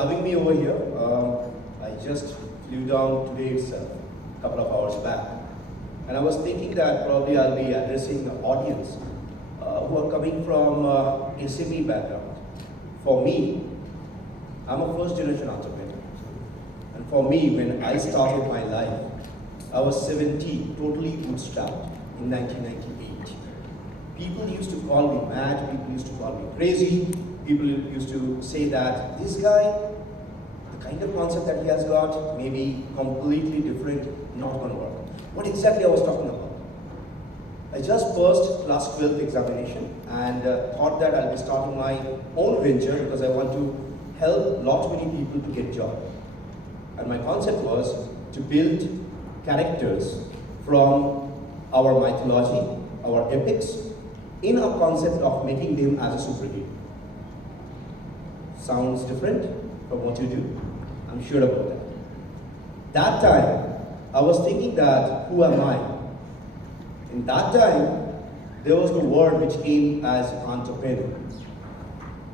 having me over here. I just flew down today itself, a couple of hours back. And I was thinking that probably I'll be addressing the audience who are coming from SME background. For me, I'm a first generation entrepreneur. And for me, when I started my life, I was 17, totally bootstrapped in 1998. People used to call me mad, people used to call me crazy, people used to say that this guy, the kind of concept that he has got, may be completely different, not going to work. What exactly I was talking about? I just passed class 12th examination and thought that I'll be starting my own venture because I want to help lot many people to get job. And my concept was to build characters from our mythology, our epics, in a concept of making them as a superhero. Sounds different from what you do? I'm sure about that. That time, I was thinking that, who am I? In that time, there was the word which came as entrepreneur.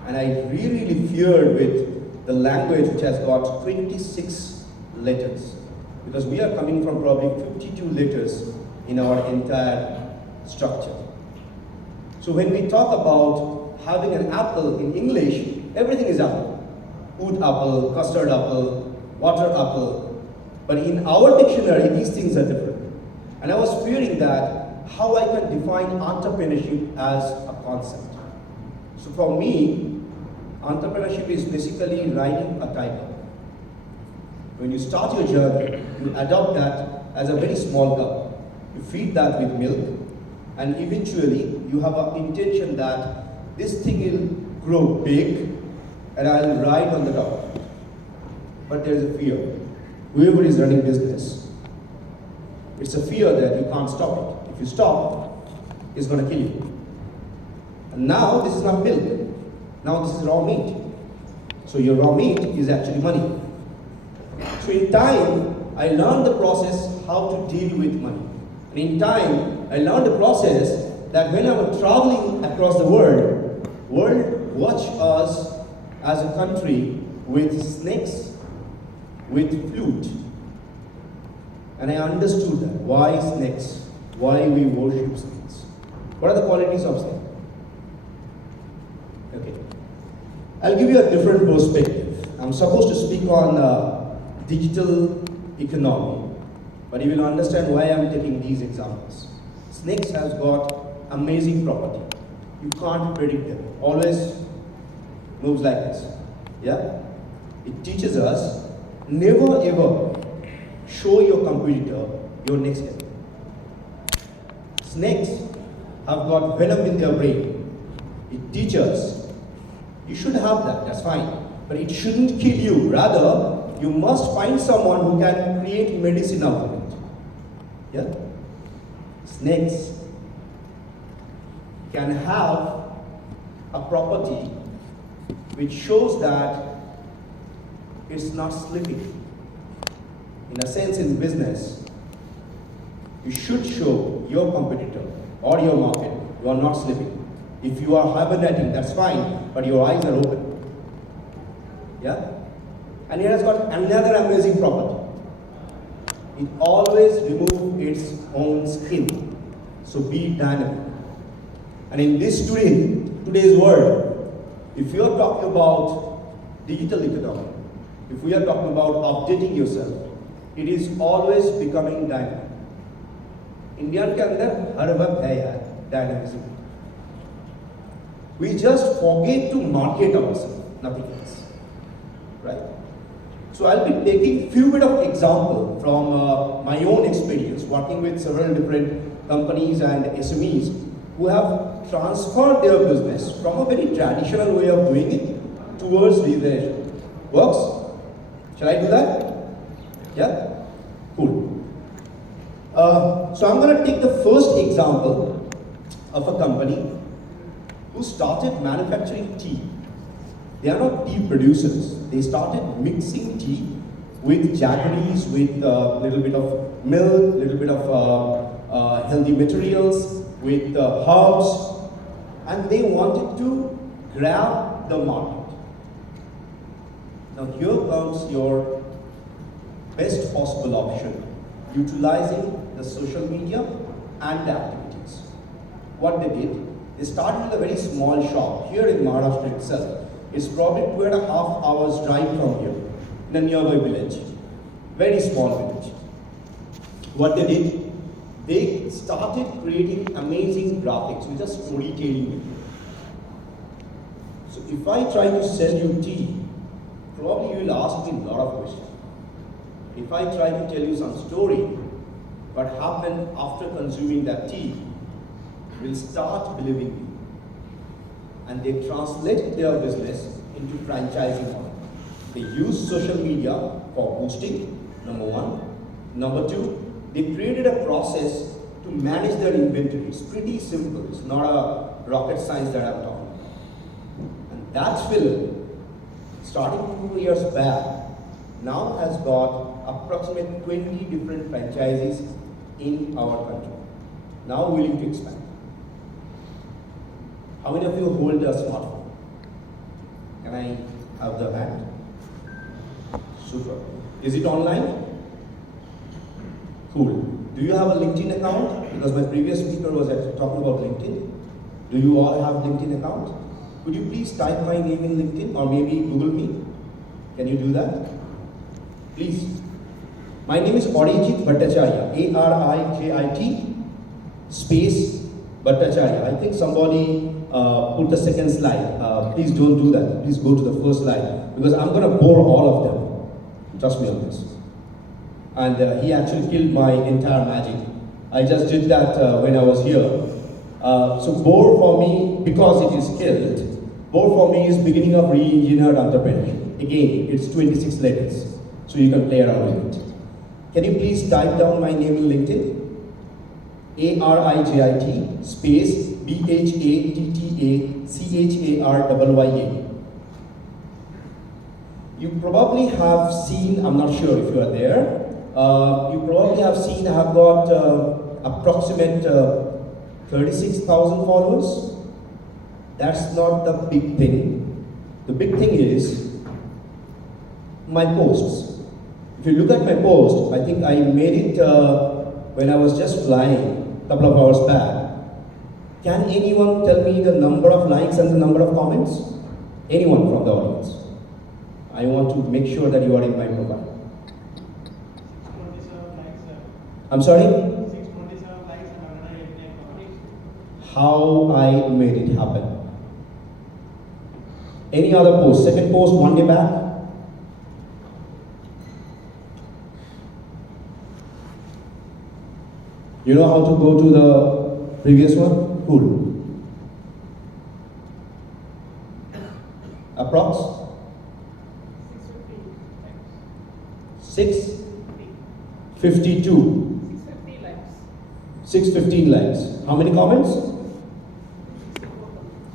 And I really feared with the language which has got 26 letters. Because we are coming from probably 52 letters in our entire structure. So when we talk about having an apple in English, everything is apple. Oat apple, custard apple, water apple. But in our dictionary, these things are different. And I was fearing that how I can define entrepreneurship as a concept. So for me, entrepreneurship is basically riding a tiger. When you start your journey, you adopt that as a very small cup. You feed that with milk, and eventually you have an intention that this thing will grow big and I'll ride on the top. But there's a fear. Whoever is running business, it's a fear that you can't stop it. If you stop, it's going to kill you. And now this is not milk. Now this is raw meat. So your raw meat is actually money. So in time, I learned the process how to deal with money. And in time, I learned the process that when I was traveling across the world watched us as a country with snakes, with flute. And I understood that. Why snakes? Why we worship snakes? What are the qualities of snake? Okay. I'll give you a different perspective. I'm supposed to speak on digital economy, but you will understand why I'm taking these examples. Snakes has got amazing property. You can't predict them. Always moves like this. Yeah? It teaches us never ever show your competitor your next step. Snakes have got venom in their brain. It teaches you should have that, that's fine. But it shouldn't kill you. Rather, you must find someone who can create medicine out of it. Yeah? Snakes can have a property which shows that it's not slipping. In a sense, in business, you should show your competitor or your market you are not slipping. If you are hibernating, that's fine, but your eyes are open. Yeah? And it has got another amazing property. It always removes its own skin. So be dynamic. And in this today's world, if you are talking about digital economy, if we are talking about updating yourself, it is always becoming dynamic. India के अंदर हर वक्त है यार dynamism. We just forget to market ourselves, nothing else, right? So I'll be taking few bit of example from my own experience working with several different companies and SMEs who have transferred their business from a very traditional way of doing it towards leadership. Works? Shall I do that? Yeah? Cool. So I'm going to take the first example of a company who started manufacturing tea. They are not tea producers. They started mixing tea with jaggeries, with a little bit of milk, little bit of healthy materials, with herbs, and they wanted to grab the market. Now here comes your best possible option, utilizing the social media and the activities. What they did, they started with a very small shop here in Maharashtra itself. It's probably 2.5 hours drive from here, in a nearby village. Very small village. What they did, they started creating amazing graphics with a storytelling video. So if I try to sell you tea, probably you will ask me a lot of questions. If I try to tell you some story, what happened after consuming that tea, you will start believing me. And they translate their business into franchising model. They use social media for boosting, number one. Number two, they created a process to manage their inventory. It's pretty simple. It's not a rocket science that I'm talking about. And that film, starting 2 years back, now has got approximately 20 different franchises in our country. Now willing to expand. How many of you hold a smartphone? Can I have the hand? Super. Is it online? Cool. Do you have a LinkedIn account? Because my previous speaker was actually talking about LinkedIn. Do you all have LinkedIn account? Could you please type my name in LinkedIn or maybe Google me? Can you do that? Please. My name is Arijit Bhattacharya, Arijit space Bhattacharya. I think somebody put the second slide. Please don't do that. Please go to the first slide because I'm going to bore all of them. Trust me on this. And he actually killed my entire magic. I just did that when I was here. So bore for me, because it is killed, bore for me is beginning of re-engineered entrepreneurship. Again, it's 26 letters, so you can play around with it. Can you please type down my name in LinkedIn? Arijit space Bhattacharya. You probably have seen, I'm not sure if you are there, you probably have seen I have got approximate 36,000 followers. That's not the big thing. The big thing is my posts. If you look at my post, I think I made it when I was just flying a couple of hours back. Can anyone tell me the number of likes and the number of comments? Anyone from the audience? I want to make sure that you are in my profile. 627 likes, sir. I'm sorry? 627 likes and 189 comments. How I made it happen. Any other post? Second post, one day back? You know how to go to the previous one? Cool. Approx? 652. 650 likes. 615 likes. How many comments?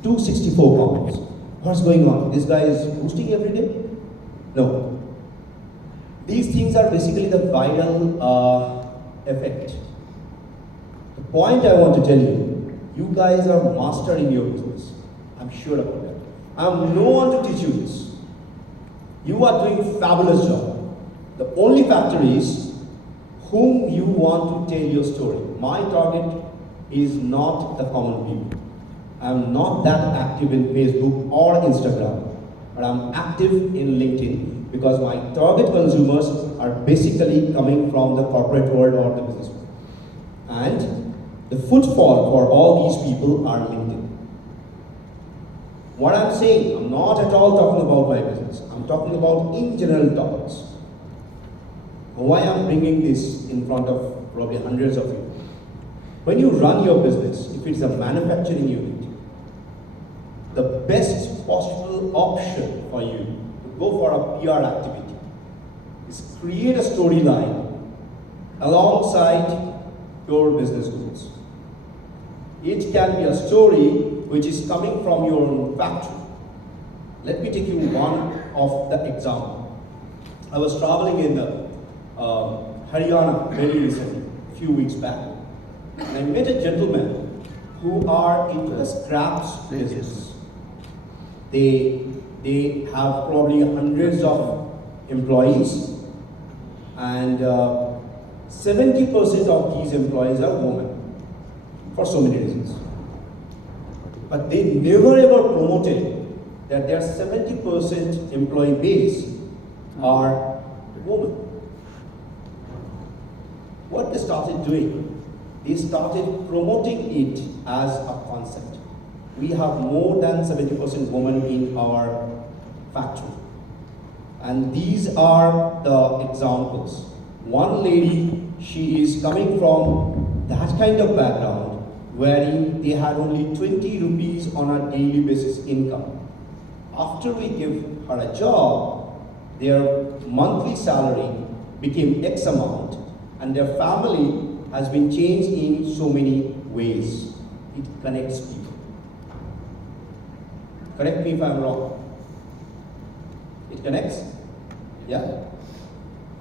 264 comments. What's going on? This guy is boosting every day? No. These things are basically the viral effect. The point I want to tell you, you guys are master in your business. I'm sure about that. I'm no one to teach you this. You are doing a fabulous job. The only factor is whom you want to tell your story. My target is not the common people. I'm not that active in Facebook or Instagram, but I'm active in LinkedIn because my target consumers are basically coming from the corporate world or the business world. And the footfall for all these people are LinkedIn. What I'm saying, I'm not at all talking about my business. I'm talking about in general topics. Why I'm bringing this in front of probably hundreds of you. When you run your business, if it's a manufacturing unit, the best possible option for you to go for a PR activity is create a storyline alongside your business goals. It can be a story which is coming from your own factory. Let me take you one of the example. I was traveling in Haryana very recently, a few weeks back, and I met a gentleman who are into the scraps business. They They have probably hundreds of employees, and 70% of these employees are women for so many reasons. But they never ever promoted that their 70% employee base are women. What they started doing, they started promoting it as a concept. We have more than 70% women in our factory. And these are the examples. One lady, she is coming from that kind of background wherein they had only 20 rupees on a daily basis income. After we give her a job, their monthly salary became X amount, and their family has been changed in so many ways. It connects people. Correct me if I'm wrong. It connects? Yeah?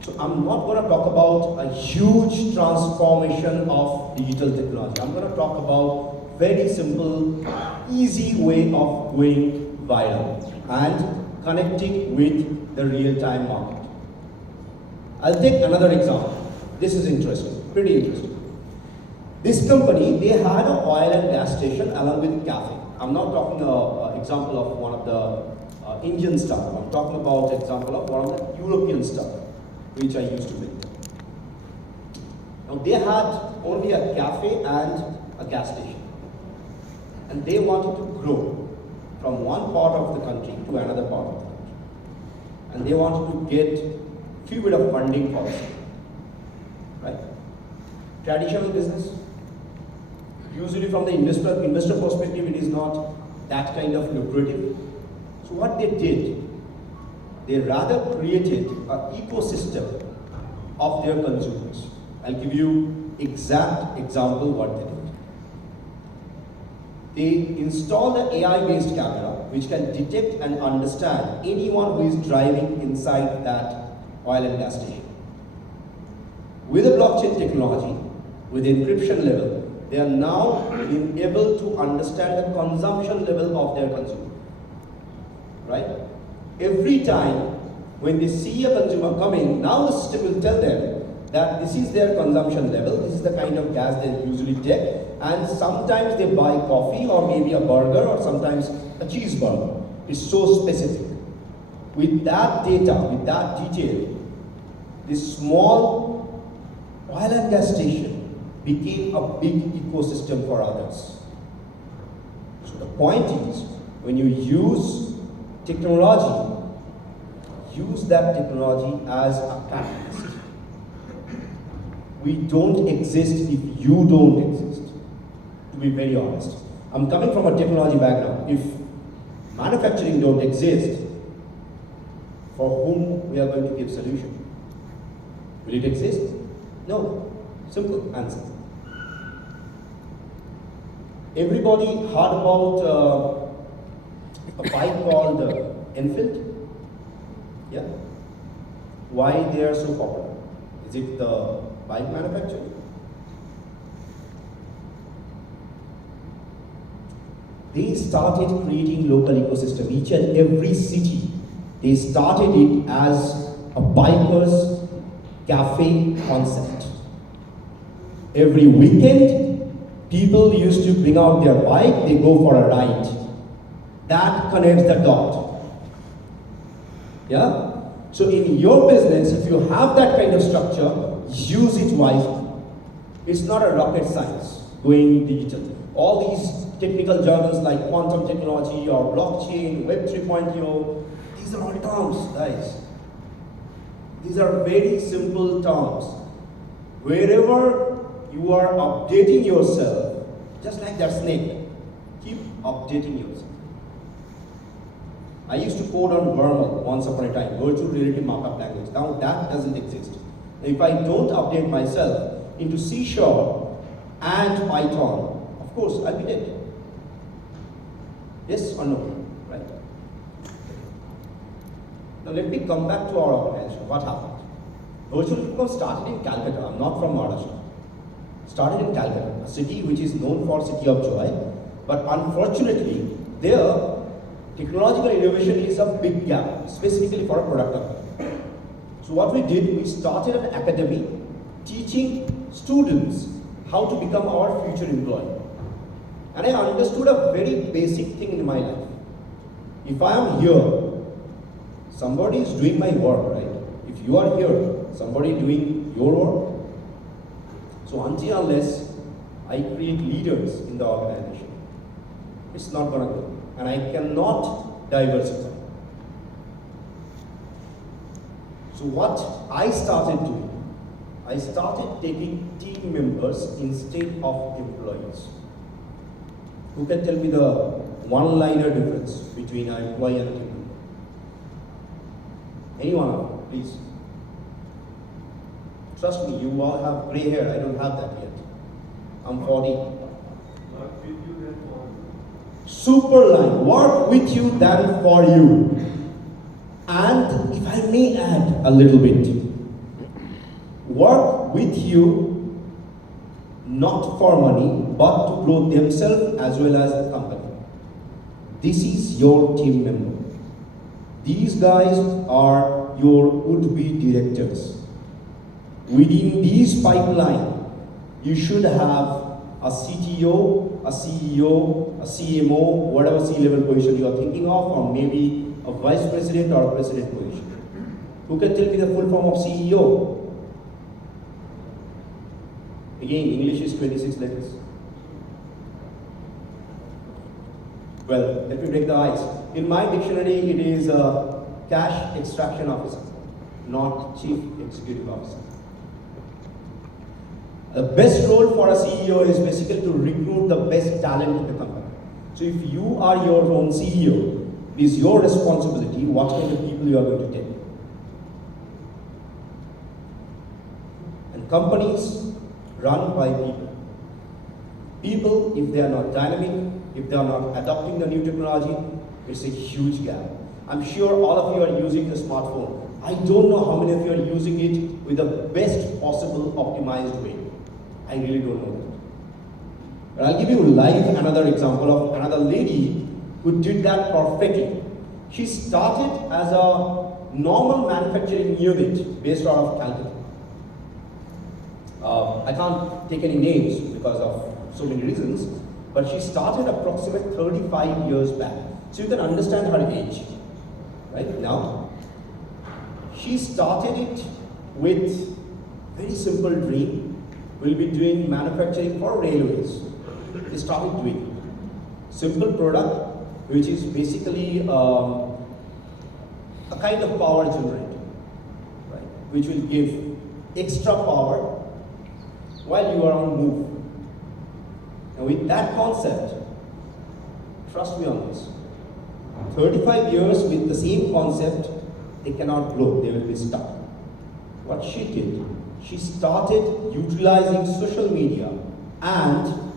So I'm not going to talk about a huge transformation of digital technology. I'm going to talk about very simple, easy way of going viral and connecting with the real-time market. I'll take another example. This is interesting, pretty interesting. This company, they had an oil and gas station along with cafe. I'm not talking an example of one of the Indian startup. I'm talking about example of one of the European startup, which I used to make. Now they had only a cafe and a gas station. And they wanted to grow from one part of the country to another part of the country. And they wanted to get few bit of funding for it. Right? Traditional business. Usually from the investor perspective, it is not that kind of lucrative. So what they did, they rather created an ecosystem of their consumers. I'll give you exact example what they did. They installed an AI-based camera which can detect and understand anyone who is driving inside that oil and gas station. With the blockchain technology, with encryption level, they are now being able to understand the consumption level of their consumer. Right? Every time when they see a consumer coming, now the system will tell them that this is their consumption level, this is the kind of gas they usually take, and sometimes they buy coffee or maybe a burger or sometimes a cheeseburger. It's so specific. With that data, with that detail, this small oil and gas station became a big ecosystem for others. So the point is, when you use technology, use that technology as a catalyst. We don't exist if you don't exist, to be very honest. I'm coming from a technology background. If manufacturing don't exist, for whom we are going to give solution? Will it exist? No. Simple answer. Everybody heard about a bike called Enfield? Yeah? Why they are so popular? Is it the bike manufacturer? They started creating local ecosystem. Each and every city, they started it as a bikers cafe concept. Every weekend, people used to bring out their bike, they go for a ride. That connects the dot. Yeah? So in your business, if you have that kind of structure, use it wisely. It's not a rocket science going digital. All these technical jargons like quantum technology or blockchain, Web 3.0, these are all terms, guys. These are very simple terms. Wherever you are updating yourself, just like that snake, keep updating yourself. I used to code on Vermal once upon a time, virtual reality markup language. Now that doesn't exist. If I don't update myself into C# and Python, of course I'll be dead. Yes or no? Right? Now let me come back to our organization. What happened? Virtual Reality started in Calcutta. I'm not from Maharashtra. Started in Calcutta, a city which is known for City of Joy. But unfortunately, there Technological innovation is a big gap, specifically for a product company. So what we did, we started an academy teaching students how to become our future employee. And I understood a very basic thing in my life. If I am here, somebody is doing my work, right? If you are here, somebody doing your work. So until unless I create leaders in the organization, it's not gonna go. And I cannot diversify. So what I started doing, I started taking team members instead of employees. Who can tell me the one-liner difference between an employee and a team member? Anyone, please. Trust me, you all have gray hair. I don't have that yet. I'm 40. Super line, work with you than for you. And if I may add a little bit, work with you not for money, but to grow themselves as well as the company. This is your team member. These guys are your would-be directors. Within these pipeline, you should have a CTO, a CEO, a CMO, whatever C-level position you are thinking of, or maybe a vice president or a president position. Who can tell me the full form of CEO? Again, English is 26 letters. Well, let me break the ice. In my dictionary, it is a cash extraction officer, not chief executive officer. The best role for a CEO is basically to recruit the best talent in the company. So if you are your own CEO, it is your responsibility what kind of people you are going to take. And companies run by people. People, if they are not dynamic, if they are not adopting the new technology, it's a huge gap. I'm sure all of you are using the smartphone. I don't know how many of you are using it with the best possible optimized way. I really don't know that. But I'll give you live another example of another lady who did that perfectly. She started as a normal manufacturing unit based out of Calcutta. I can't take any names because of so many reasons, but she started approximately 35 years back. So you can understand her age, right? Now, she started it with very simple dream. We'll be doing manufacturing for railways. They started doing simple product, which is basically a kind of power generator, right? Which will give extra power while you are on move. And with that concept, trust me on this, 35 years with the same concept, they cannot grow, they will be stuck. What she did, she started utilizing social media and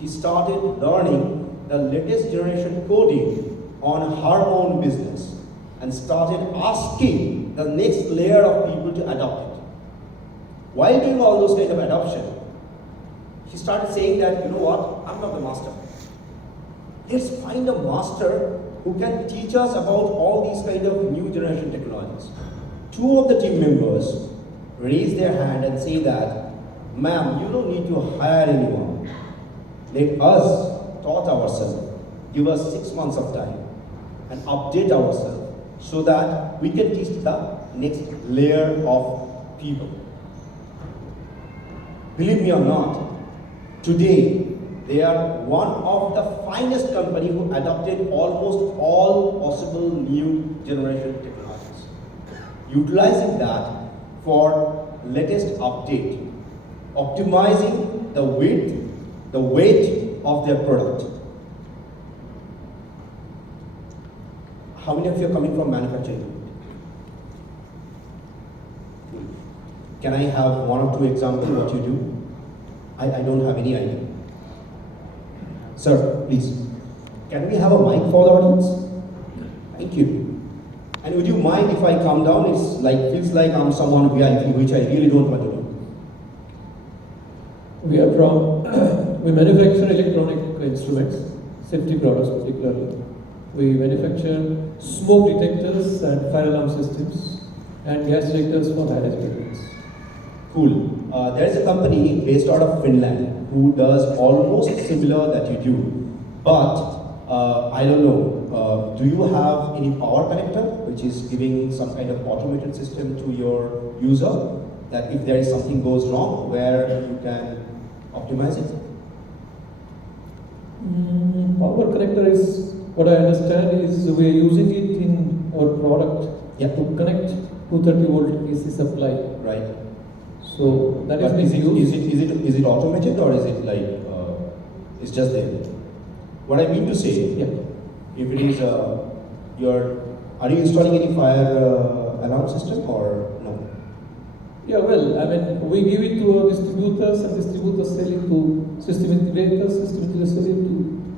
she started learning the latest generation coding on her own business and started asking the next layer of people to adopt it. While doing all those kind of adoption, she started saying that, you know what, I'm not the master. Let's find a master who can teach us about all these kind of new generation technologies. Two of the team members raise their hand and say that, ma'am, you don't need to hire anyone. Let us taught ourselves, give us 6 months of time and update ourselves so that we can teach the next layer of people. Believe me or not, today they are one of the finest company who adopted almost all possible new generation technologies. Utilizing that for latest update, optimizing the width, the weight of their product. How many of you are coming from manufacturing? Can I have one or two examples of what you do? I don't have any idea. Sir, please. Can we have a mic for the audience? Thank you. And would you mind if I come down? It's like feels like I'm someone VIP, which I really don't want to do. We manufacture electronic instruments, safety products particularly. We manufacture smoke detectors and fire alarm systems and gas detectors for high-rise buildings. Cool. There is a company based out of Finland who does almost similar that you do, but I don't know. Do you have any power connector which is giving some kind of automated system to your user that if there is something goes wrong, where you can optimize it? Power connector is, what I understand is we are using it in our product Yep. to connect 230 volt AC supply. Right. So that is But being used. is it automated or is it like it's just there? What I mean to say, Yeah. if it is are you installing any fire alarm system or no? Yeah, well, I mean, we give it to our distributors and distributors sell it to system integrators sell it to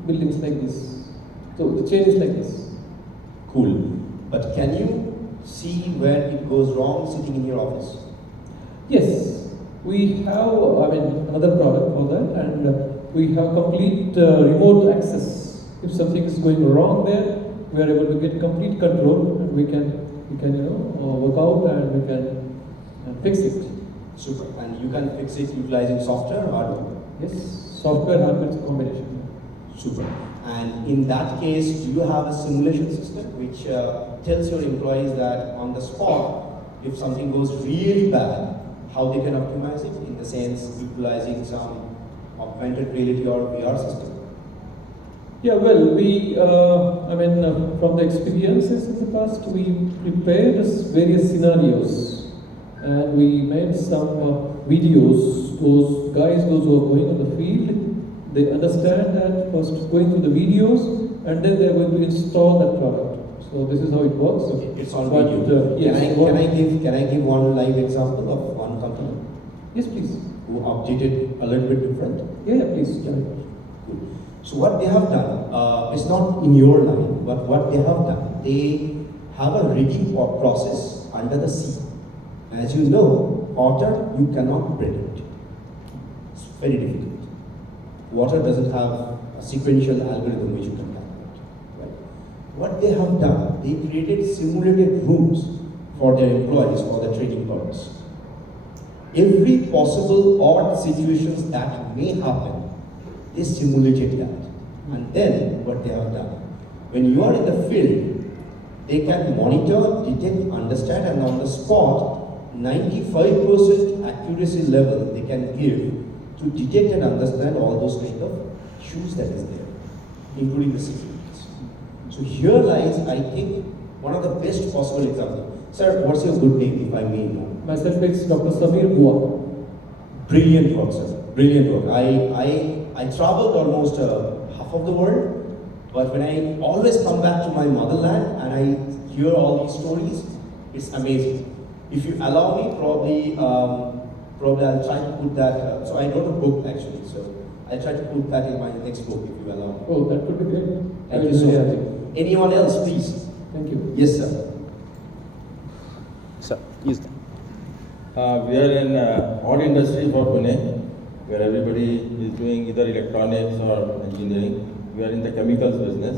buildings like this. So the chain is like this. Cool. But can you see where it goes wrong sitting in your office? Yes, we have, another product for that, and we have complete remote access. If something is going wrong there, we are able to get complete control, and we can work out and we can fix it. Super. And you can fix it utilizing software or hardware? Yes, software hardware combination. Super. And in that case, do you have a simulation system which tells your employees that on the spot, if something goes really bad, how they can optimize it, in the sense utilizing some augmented reality or VR system? Yeah, well, we, from the experiences in the past, we prepared various scenarios and we made some videos. Those who are going on the field, they understand that first going through the videos and then they are going to install that product. So this is how it works. Okay, it's on But, video. yes, Can I give one live example of one company Yes, please. who updated a little bit different? Yeah, please. Good. So what they have done, it's not in your line, but what they have done, they have a rigging process under the sea. As you know, water you cannot predict. It's very difficult. Water doesn't have a sequential algorithm which you can calculate. Right? What they have done, they created simulated rooms for their employees for the training purpose. Every possible odd situations that may happen, they simulated that. And then what they have done, when you are in the field, they can monitor, detect, understand, and on the spot, 95% accuracy level they can give to detect and understand all those kind of issues that is there, including the securities. So here lies, I think, one of the best possible examples. Sir, what's your good name, if I may know? Myself is Dr. Samir Bua. Brilliant work, sir. Brilliant work. I traveled almost half of the world, but when I always come back to my motherland and I hear all these stories, it's amazing. If you allow me, probably I'll try to put that. So I wrote a book actually, so I'll try to put that in my next book if you allow me. Oh, that could be great. Thank you so much. Anyone else, please? Thank you. Yes, sir. Sir, use them. We are in odd industry for Pune, where everybody is doing either electronics or engineering. We are in the chemicals business.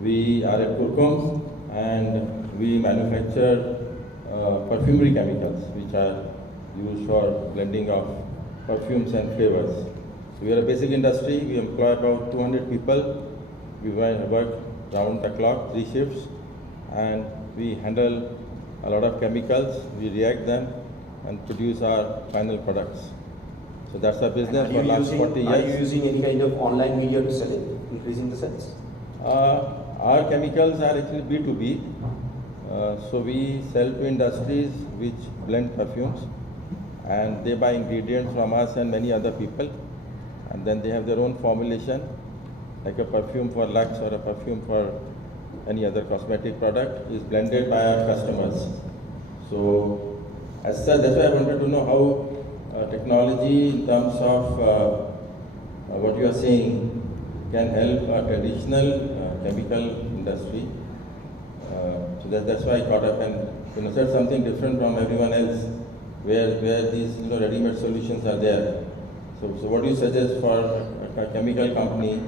We are at Kurkum and we manufacture perfumery chemicals, which are used for blending of perfumes and flavors. So we are a basic industry. We employ about 200 people. We work round the clock, 3 shifts, and we handle a lot of chemicals. We react them and produce our final products. So that's our business for last 40 years. Are you using any kind of online media to sell it, increasing the sales? Our chemicals are actually B2B. So we sell to industries which blend perfumes, and they buy ingredients from us and many other people, and then they have their own formulation, like a perfume for Lux or a perfume for any other cosmetic product is blended by our customers. So as such, that's why I wanted to know how technology in terms of what you are saying can help a traditional chemical industry. So that's why I caught up and said something different from everyone else, where these ready-made solutions are there. So what do you suggest for a chemical company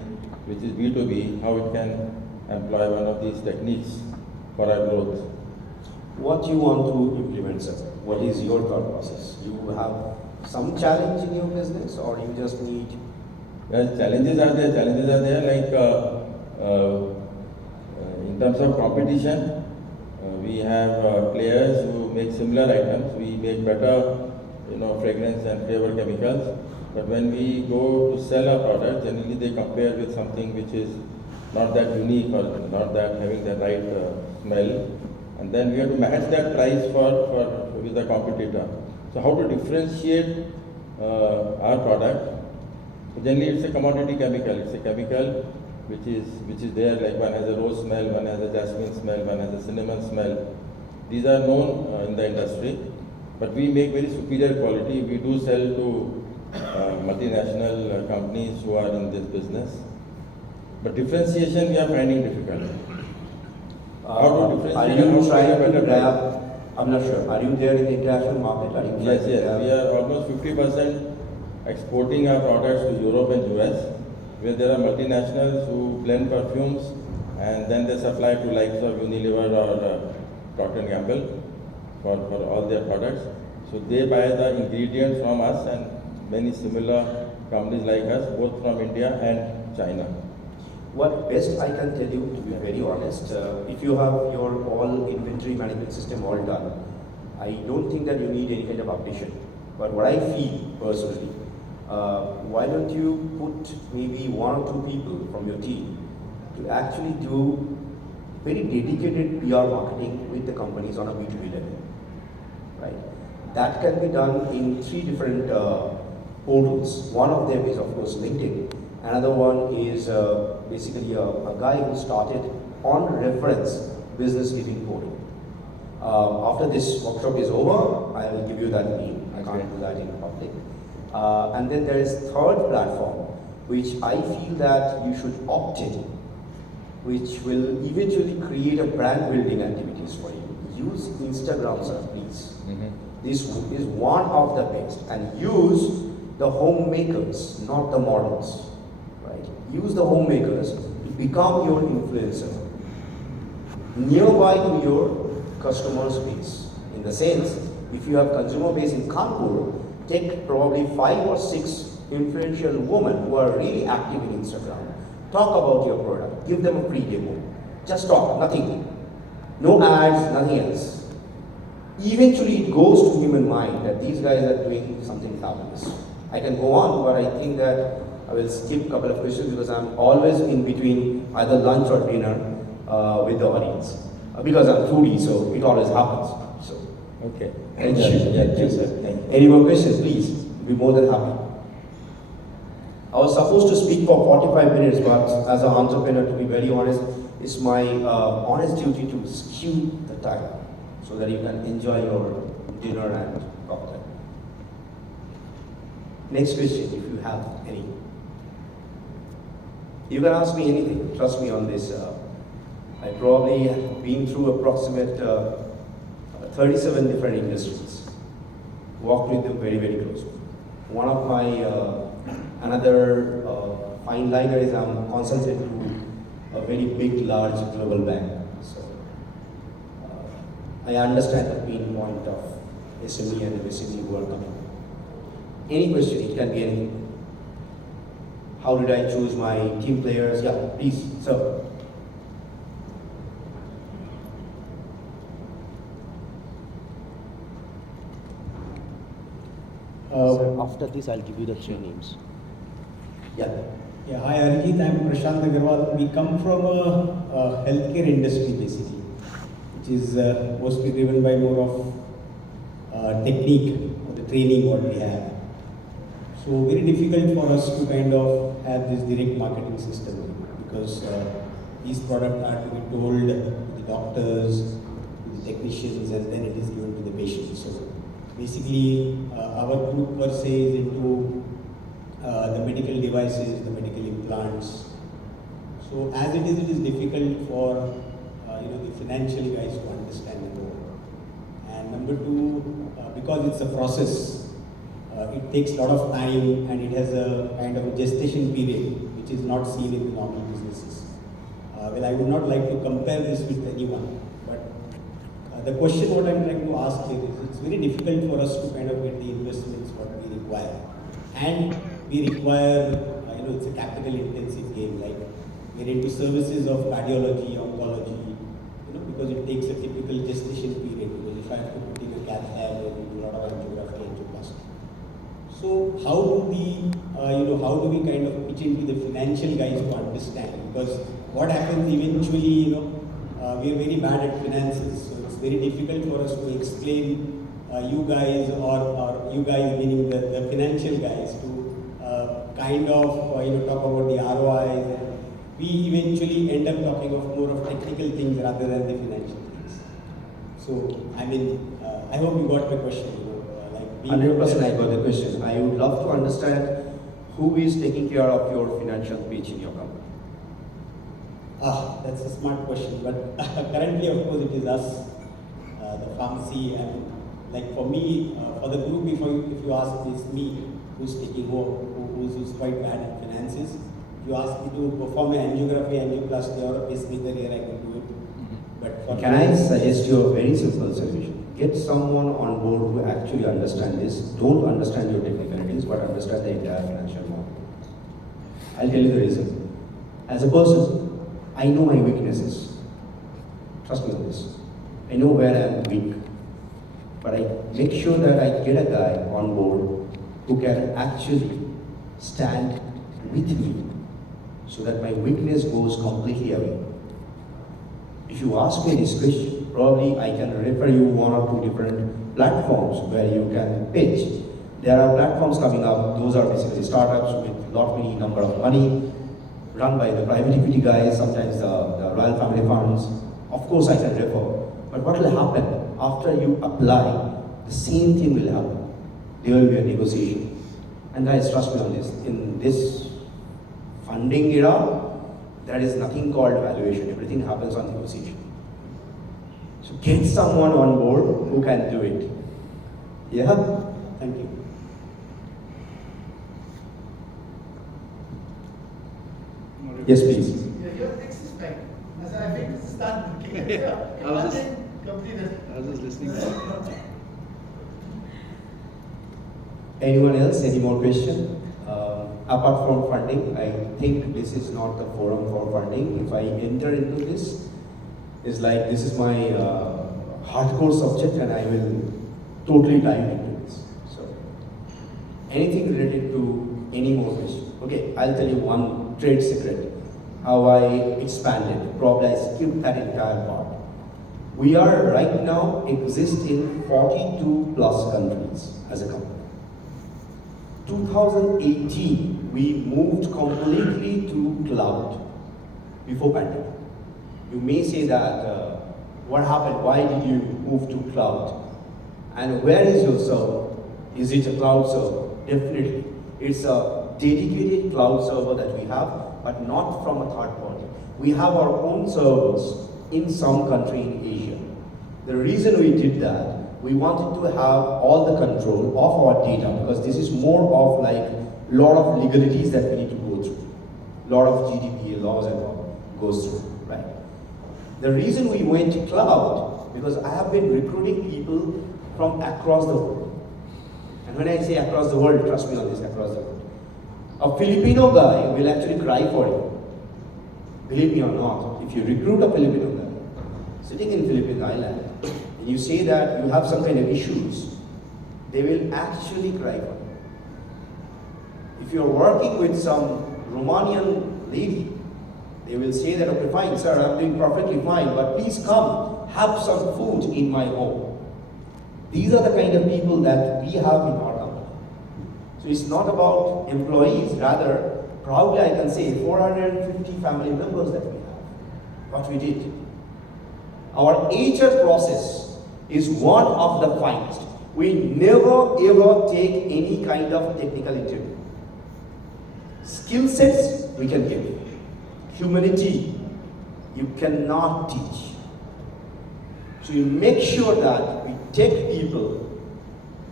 which is B2B, how it can employ one of these techniques for our growth. What you want to implement, sir? What is your thought process? You have some challenge in your business, or you just need? Well, challenges are there. Challenges are there. Like in terms of competition, we have players who make similar items. We make better, fragrance and flavor chemicals. But when we go to sell our product, generally they compare with something which is not that unique or not that having the right smell. And then we have to match that price with the competitor. So how to differentiate our product? So generally it's a commodity chemical. It's a chemical which is there, like one has a rose smell, one has a jasmine smell, one has a cinnamon smell. These are known in the industry, but we make very superior quality. We do sell to multinational companies who are in this business. But differentiation we are finding difficult. How to differentiate? Are and you how to trying get a to better grab? price? I'm not sure. Are you there in the international market? Are you trying Yes, to yes. grab- We are almost 50% exporting our products to Europe and US, where there are multinationals who blend perfumes and then they supply to likes of Unilever or Procter & Gamble for all their products. So they buy the ingredients from us and many similar companies like us, both from India and China. What best I can tell you, to be very honest, if you have your all inventory management system all done, I don't think that you need any kind of updation. But what I feel personally, why don't you put maybe one or two people from your team to actually do very dedicated PR marketing with the companies on a B2B level, right? That can be done in 3 different portals. One of them is of course LinkedIn. Another one is basically a guy who started on reference business living portal. After this workshop is over, I will give you that name. I can't do that in public. And then there is third platform, which I feel that you should opt in, which will eventually create a brand building activities for you. Use Instagram, sir, please. This is one of the best, and use the homemakers, not the models. Right? Use the homemakers to become your influencer, nearby to your customer's base. In the sense, if you have consumer base in Kanpur, take probably 5 or 6 influential women who are really active in Instagram. Talk about your product. Give them a free demo. Just talk, nothing. No ads, nothing else. Eventually it goes to human mind that these guys are doing something fabulous. I can go on, but I think that I will skip a couple of questions because I'm always in between either lunch or dinner with the audience. Because I'm foodie, so it always happens. So, Okay. thank you. Thank you, sir. Thank you. Any more questions, please? Be more than happy. I was supposed to speak for 45 minutes, but as an entrepreneur, to be very honest, it's my honest duty to skew the time so that you can enjoy your dinner and cocktail. Next question, if you have any. You can ask me anything, trust me on this. I probably have been through approximate 37 different industries. Worked with them very, very closely. One of my, another fine liner is I'm consultant to a very big, large global bank. So I understand the pain point of SME and MSME who are coming. Any question, it can be anything. How did I choose my team players? Yeah, please, sir. After this, I'll give you the 3 names. Yeah. Yeah, hi Arijit, I'm Prashant Agarwal. We come from a healthcare industry basically, which is mostly driven by more of technique or the training what we have. So very difficult for us to kind of have this direct marketing system because these products are to be told to the doctors, to the technicians, and then it is given to the patients. So basically, our group per se is into the medical devices, the medical implants. So as it is difficult for the financial guys to understand the role. And number 2, because it's a process, it takes a lot of time and it has a kind of a gestation period which is not seen in the normal businesses. well, I would not like to compare this with anyone, but the question what I'm trying to ask here is, it's very difficult for us to kind of get the investments what we require. And we require, it's a capital intensive game, like we're into services of cardiology, oncology, because it takes a typical gestation period, because if I have to put in a cath lab, there will be a lot of angiography, angioplasty. So how do we kind of pitch into the financial guys to understand? Because what happens eventually, we are very bad at finances, so it's very difficult for us to explain you guys or you guys meaning the financial guys to kind of talk about the ROIs, and we eventually end up talking of more of technical things rather than the financial things. So I mean, I hope you got my question. 100% I got the question. I would love to understand who is taking care of your financial pitch in your company. That's a smart question, but currently, of course, it is us, the pharmacy, and like for me, for the group, if you ask, it's me who's taking over, who's quite bad at finances. If you ask me to perform an angiography, angioplasty, or a pacemaker here, I can do it. But for Can I suggest you a very simple solution? Get someone on board who actually understands this. Don't understand your technicalities, but understand the entire financial model. I'll tell you the reason. As a person, I know my weaknesses. Trust me on this. I know where I am weak. But I make sure that I get a guy on board who can actually stand with me so that my weakness goes completely away. If you ask me this question, probably I can refer you one or two different platforms where you can pitch. There are platforms coming up, those are basically startups with many number of money, run by the private equity guys, sometimes the royal family funds. Of course I can refer. But what will happen after you apply, the same thing will happen. There will be a negotiation. And guys, trust me on this, in this funding era, there is nothing called valuation. Everything happens on negotiation. So get someone on board who can do it. Yeah? Thank you. Yes, please. Yeah, your Axis Bank. As I think it's start looking at I was just- completed. I was just listening. Anyone else? Any more question? Apart from funding, I think this is not the forum for funding. If I enter into this, it's like this is my hardcore subject and I will totally dive into this. So, anything related to any more question? Okay, I'll tell you one trade secret. How I expanded. Probably I skipped that entire part. We are right now exist in 42 plus countries as a company. 2018, we moved completely to cloud before pandemic. You may say that, what happened? Why did you move to cloud? And where is your server? Is it a cloud server? Definitely. It's a dedicated cloud server that we have, but not from a third party. We have our own servers in some country in Asia. The reason we did that, we wanted to have all the control of our data because this is more of like lot of legalities that we need to go through. Lot of GDPR laws and all goes through, right? The reason we went to cloud, because I have been recruiting people from across the world. And when I say across the world, trust me on this, across the world. A Filipino guy will actually cry for you. Believe me or not, if you recruit a Filipino guy, sitting in Philippine Island, and you say that you have some kind of issues, they will actually cry for you. If you're working with some Romanian lady, they will say that, okay, fine, sir, I'm doing perfectly fine, but please come, have some food in my home. These are the kind of people that we have in our company. So it's not about employees, rather, probably I can say 450 family members that we have. What we did. Our HR process is one of the finest. We never ever take any kind of technical interview. Skill sets we can give. Humanity you cannot teach. So you make sure that we take people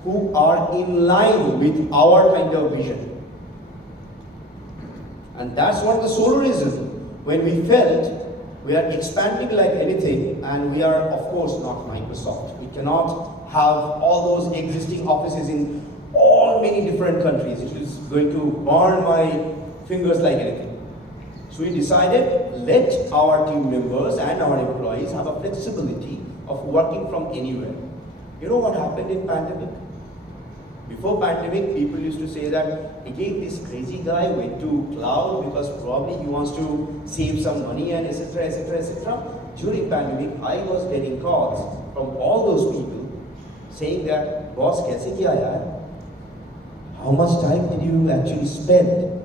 who are in line with our kind of vision. And that's one of the sole reasons when we felt We are expanding like anything, and we are, of course, not Microsoft. We cannot have all those existing offices in all many different countries. It is going to burn my fingers like anything. So we decided, let our team members and our employees have a flexibility of working from anywhere. You know what happened in pandemic? Before pandemic, people used to say that, again, this crazy guy went to cloud because probably he wants to save some money and etc. etc. etc. During pandemic, I was getting calls from all those people saying that, boss, kaise kiya yaar? How much time did you actually spend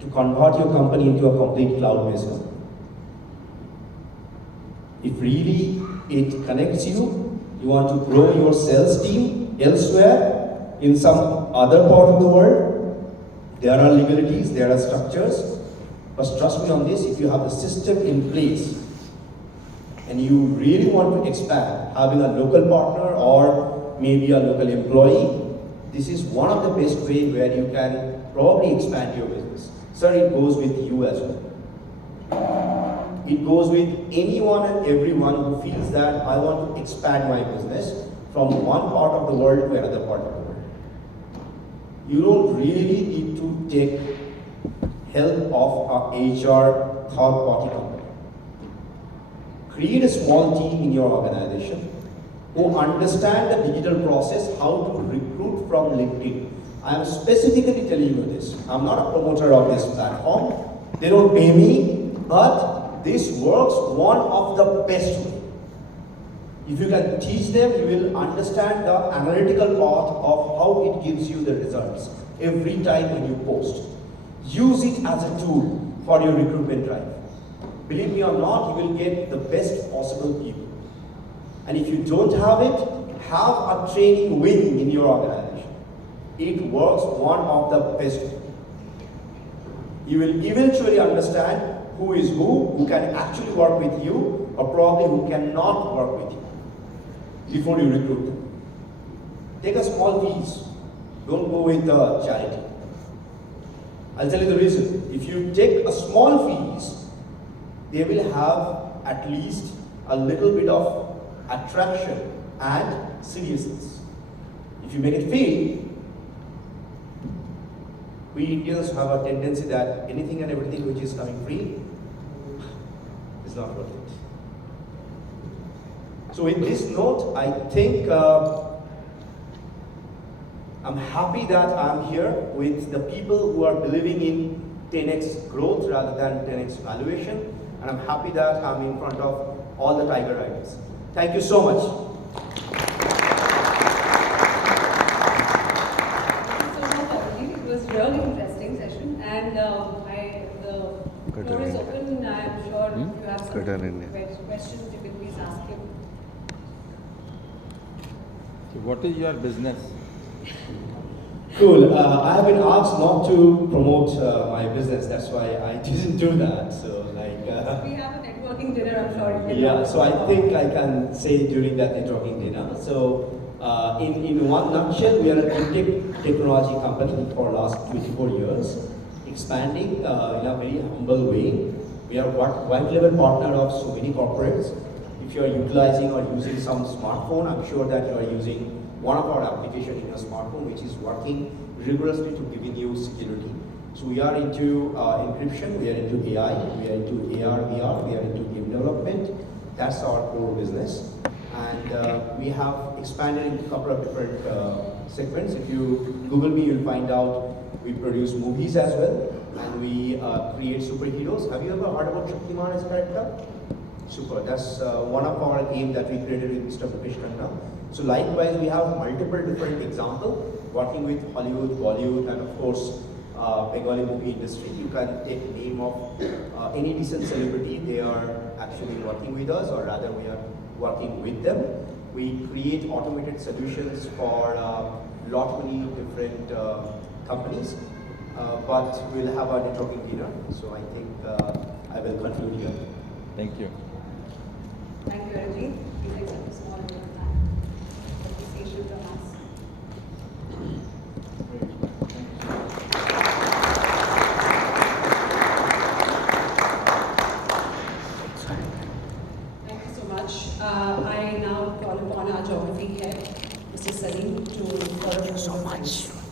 to convert your company into a complete cloud-based company? If really it connects you, you want to grow your sales team elsewhere, in some other part of the world, there are legalities, there are structures, but trust me on this, if you have the system in place and you really want to expand, having a local partner or maybe a local employee, this is one of the best ways where you can probably expand your business. Sir, it goes with you as well. It goes with anyone and everyone who feels that I want to expand my business from one part of the world to another part of the world. You don't really need to take help of a HR third-party company. Create a small team in your organization who understand the digital process, how to recruit from LinkedIn. I am specifically telling you this. I'm not a promoter of this platform. They don't pay me, but this works one of the best way. If you can teach them, you will understand the analytical part of how it gives you the results every time when you post. Use it as a tool for your recruitment drive. Believe me or not, you will get the best possible people. And if you don't have it, have a training wing in your organization. It works one of the best. You will eventually understand who is who can actually work with you, or probably who cannot work with you before you recruit them. Take a small fees. Don't go with charity. I'll tell you the reason. If you take a small fees, they will have at least a little bit of attraction and seriousness. If you make it free, we Indians have a tendency that anything and everything which is coming free is not worth it. So with this note, I think I'm happy that I'm here with the people who are believing in 10x growth rather than 10x valuation, and I'm happy that I'm in front of all the tiger riders. Thank you so much. It was a really interesting session, and the floor is open. I'm sure if you have some questions, you can please ask him. So what is your business? Cool. I have been asked not to promote my business. That's why I didn't do that. So We have a networking dinner, I'm sure you can. yeah. So I think I can say during that networking dinner. So in one nutshell, we are an fintech technology company for last 24 years, expanding in a very humble way. We are white label partner of so many corporates. If you are utilizing or using some smartphone, I'm sure that you are using one of our applications in your smartphone, which is working rigorously to giving you security. So we are into encryption, we are into AI, we are into AR, VR, we are into game development. That's our core business. And we have expanded into a couple of different segments. If you Google me, you'll find out we produce movies as well, and we create superheroes. Have you ever heard about Shaktiman as a character? Super. That's one of our game that we created with Mr. Mukesh Khanna. So likewise, we have multiple different examples working with Hollywood, Bollywood, and of course, Bengali movie industry. You can take name of any decent celebrity. They are actually working with us, or rather, we are working with them. We create automated solutions for lot many different companies. But we'll have our networking dinner. So I think I will conclude here. Thank you. Thank you, Arjit. Please accept a small bit of time. Appreciation from us. Geography Head, Mr. Salim, for a vote of thanks.